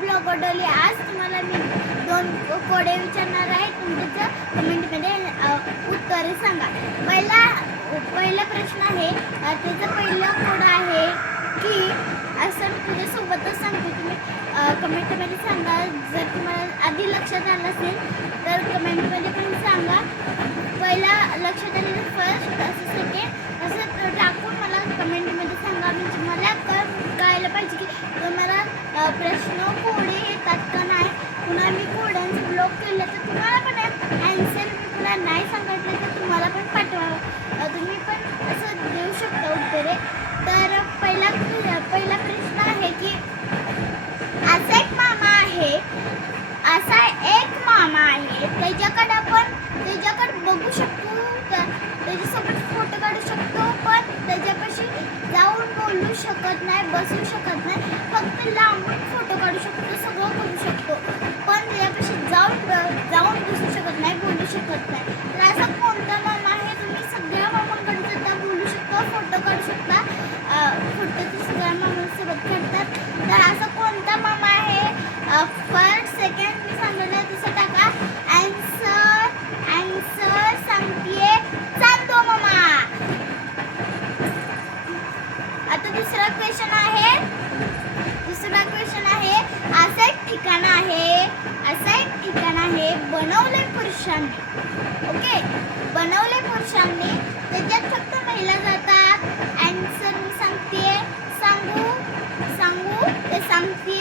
Blog बनवली. आज तुम्हाला मी 2 कोडे विचारणार आहे. तुमचं कमेंटमध्ये उत्तरे सांगा. पहिला प्रश्न आहे, त्याचा पहिला कोड आहे की असं मी तुझ्यासोबतच सांगते. तुम्ही कमेंटमध्ये सांगा. जर तुम्हाला आधी लक्षात आलं असेल तर कमेंटमध्ये पण सांगा. पहिला लक्षात आलेलं फर्स्ट, असं सेकंड असं टाकून मला कमेंटमध्ये सांगा. म्हणजे मला कळायला पाहिजे की तुम्हाला प्रश्न कोडे येतात का नाही. पुन्हा मी कोड्यांचं ब्लॉग केलं तर तुम्हाला पण ॲन्सर मी पुन्हा नाही सांगितलं तर तुम्हाला पण पाठवावं. तुम्ही पण असं देऊ शकता उत्तरे. तर पहिला प्रश्न आहे की असा एक मामा आहे त्याच्याकडे बघू शकतो, त्याच्यासोबत फोटो काढू शकतो, पण त्याच्यापाशी जाऊन बोलू शकत नाही, बसू शकत नाही. फक्त लांबून फोटो काढू शकतो, सगळं करू शकतो, पण त्याच्यापाशी जाऊन बसू शकत नाही, बोलू शकत नाही. तर असा कोणता मामा आहे? तुम्ही सगळ्या मामांकडे जाता, बोलू शकता, फोटो काढू शकता. फोटो ते सगळ्या मामांसोबत काढतात. तर असा कोणता मामा आहे? फर्स्ट सेकंड मी सांगितलं तसं टाका. आन्सर सांगतेय चांदो मामा. आता दुसरा क्वेश्चन आहे असं एक ठिकाण आहे बनवले पुरुषांनी. ओके, बनवले पुरुषांनी, त्याच्यात फक्त महिला जातात. आन्सर मी सांगते, सांगू ते सांगते